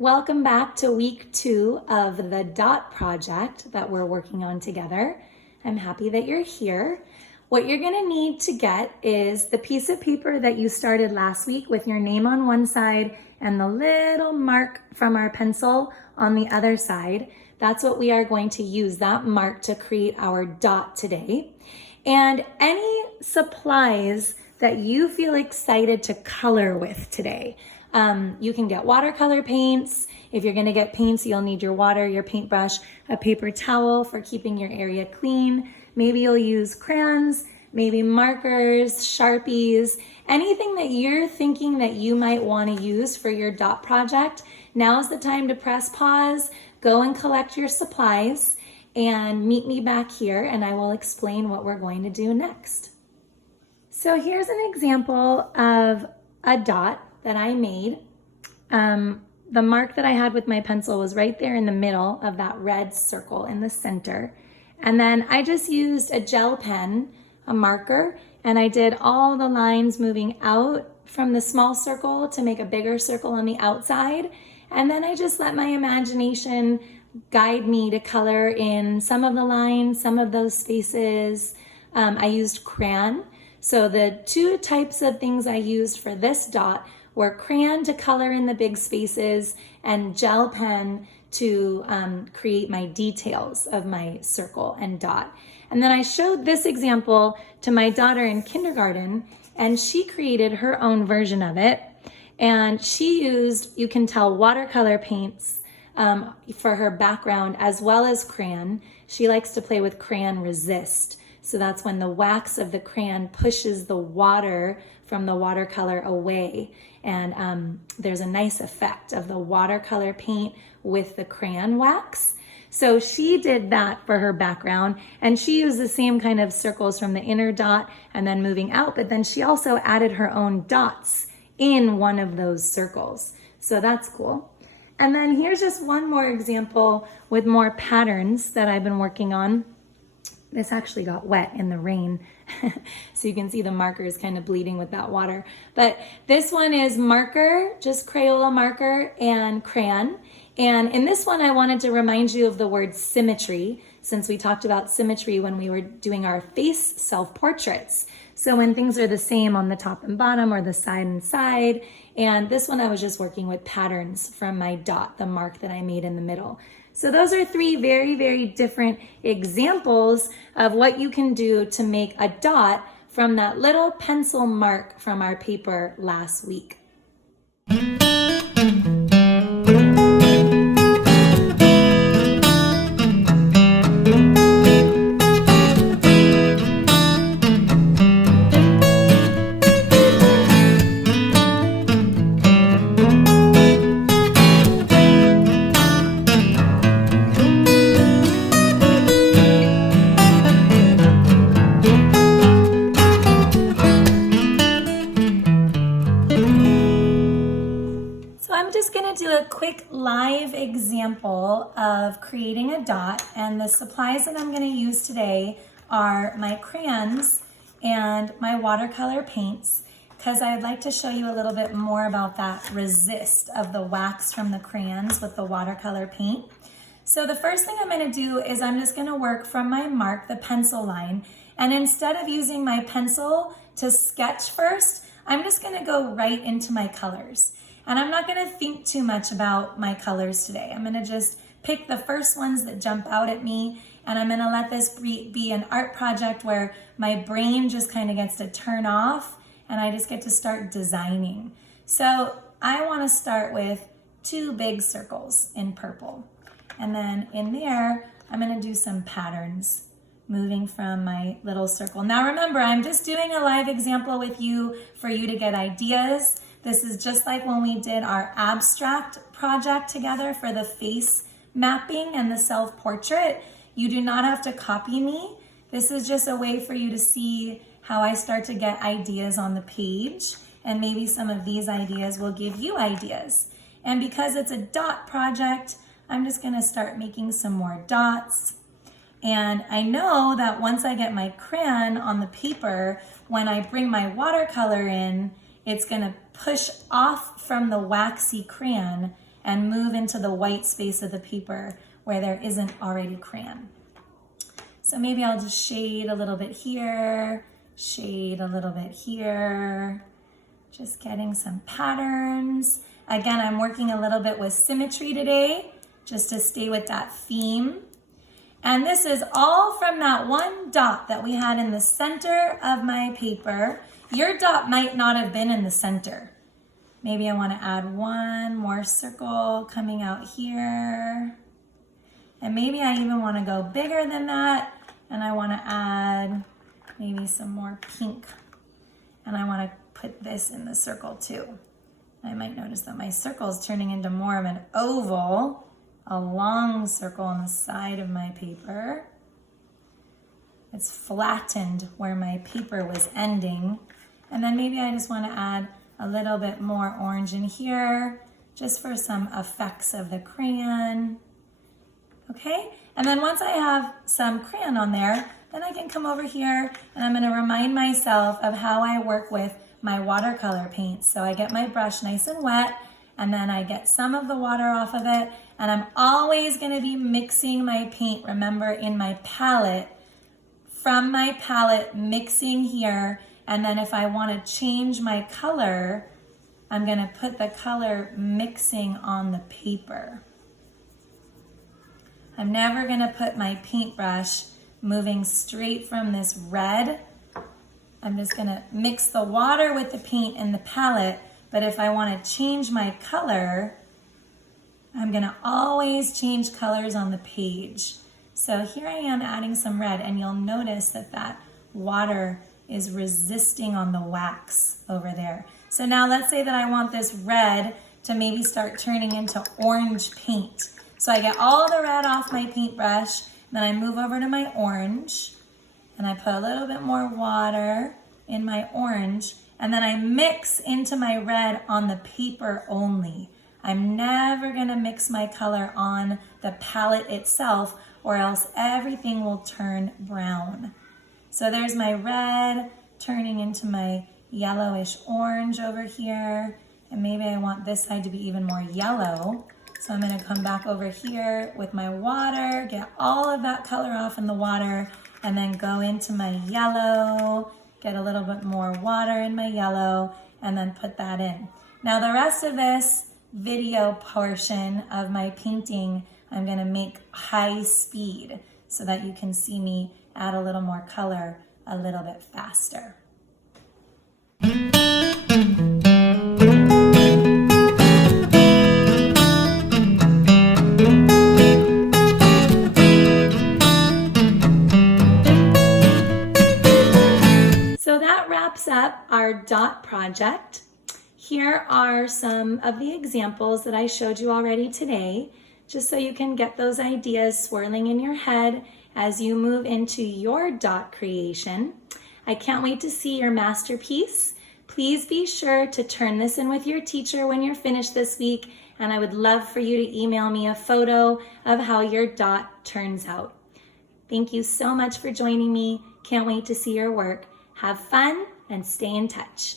Welcome back to week 2 of the dot project that we're working on together. I'm happy that you're here. What you're going to need to get is the piece of paper that you started last week with your name on one side and the little mark from our pencil on the other side. That's what we are going to use, that mark, to create our dot today. And any supplies that you feel excited to color with today. You can get watercolor paints. If you're gonna get paints, you'll need your water, your paintbrush, a paper towel for keeping your area clean. Maybe you'll use crayons, maybe markers, Sharpies, anything that you're thinking that you might wanna use for your dot project. Now's the time to press pause, go and collect your supplies, and meet me back here and I will explain what we're going to do next. So here's an example of a dot that I made. The mark that I had with my pencil was right there in the middle of that red circle in the center. And then I just used a gel pen, a marker, and I did all the lines moving out from the small circle to make a bigger circle on the outside. And then I just let my imagination guide me to color in some of the lines, some of those spaces. I used crayon. So the two types of things I used for this dot were crayon to color in the big spaces and gel pen to create my details of my circle and dot. And then I showed this example to my daughter in kindergarten, and she created her own version of it. And she used, you can tell, watercolor paints for her background as well as crayon. She likes to play with crayon resist. So that's when the wax of the crayon pushes the water from the watercolor away. And there's a nice effect of the watercolor paint with the crayon wax. So she did that for her background, and she used the same kind of circles from the inner dot and then moving out, but then she also added her own dots in one of those circles. So that's cool. And then here's just one more example with more patterns that I've been working on. This actually got wet in the rain, so you can see the marker is kind of bleeding with that water. But this one is marker, just Crayola marker and crayon. And in this one, I wanted to remind you of the word symmetry, since we talked about symmetry when we were doing our face self-portraits. So when things are the same on the top and bottom or the side and side. And this one I was just working with patterns from my dot, the mark that I made in the middle. So those are 3 very, very different examples of what you can do to make a dot from that little pencil mark from our paper last week. Do a quick live example of creating a dot, and the supplies that I'm going to use today are my crayons and my watercolor paints, because I'd like to show you a little bit more about that resist of the wax from the crayons with the watercolor paint. So the first thing I'm going to do is I'm just going to work from my mark, the pencil line, and instead of using my pencil to sketch first, I'm just going to go right into my colors. And I'm not going to think too much about my colors today. I'm going to just pick the first ones that jump out at me, and I'm going to let this be an art project where my brain just kind of gets to turn off and I just get to start designing. So I want to start with 2 big circles in purple. And then in there, I'm going to do some patterns moving from my little circle. Now remember, I'm just doing a live example with you for you to get ideas. This is just like when we did our abstract project together for the face mapping and the self-portrait. You do not have to copy me. This is just a way for you to see how I start to get ideas on the page, and maybe some of these ideas will give you ideas. And because it's a dot project, I'm just gonna start making some more dots. And I know that once I get my crayon on the paper, when I bring my watercolor in, it's gonna push off from the waxy crayon and move into the white space of the paper where there isn't already crayon. So maybe I'll just shade a little bit here, shade a little bit here, just getting some patterns. Again, I'm working a little bit with symmetry today, just to stay with that theme. And this is all from that one dot that we had in the center of my paper. Your dot might not have been in the center. Maybe I want to add one more circle coming out here. And maybe I even want to go bigger than that. And I want to add maybe some more pink. And I want to put this in the circle too. I might notice that my circle is turning into more of an oval, a long circle on the side of my paper. It's flattened where my paper was ending. And then maybe I just want to add a little bit more orange in here, just for some effects of the crayon. Okay, and then once I have some crayon on there, then I can come over here and I'm gonna remind myself of how I work with my watercolor paint. So I get my brush nice and wet, and then I get some of the water off of it, and I'm always gonna be mixing my paint, remember, in my palette, from my palette, mixing here, and then if I wanna change my color, I'm gonna put the color mixing on the paper. I'm never gonna put my paintbrush moving straight from this red. I'm just gonna mix the water with the paint in the palette, but if I wanna change my color, I'm gonna always change colors on the page. So here I am adding some red, and you'll notice that that water is resisting on the wax over there. So now let's say that I want this red to maybe start turning into orange paint. So I get all the red off my paintbrush, then I move over to my orange, and I put a little bit more water in my orange, and then I mix into my red on the paper only. I'm never gonna mix my color on the palette itself, or else everything will turn brown. So there's my red turning into my yellowish orange over here, and maybe I want this side to be even more yellow. So I'm gonna come back over here with my water, get all of that color off in the water, and then go into my yellow, get a little bit more water in my yellow, and then put that in. Now the rest of this video portion of my painting, I'm gonna make high speed so that you can see me add a little more color a little bit faster. So that wraps up our dot project. Here are some of the examples that I showed you already today, just so you can get those ideas swirling in your head as you move into your dot creation. I can't wait to see your masterpiece. Please be sure to turn this in with your teacher when you're finished this week, and I would love for you to email me a photo of how your dot turns out. Thank you so much for joining me. Can't wait to see your work. Have fun and stay in touch.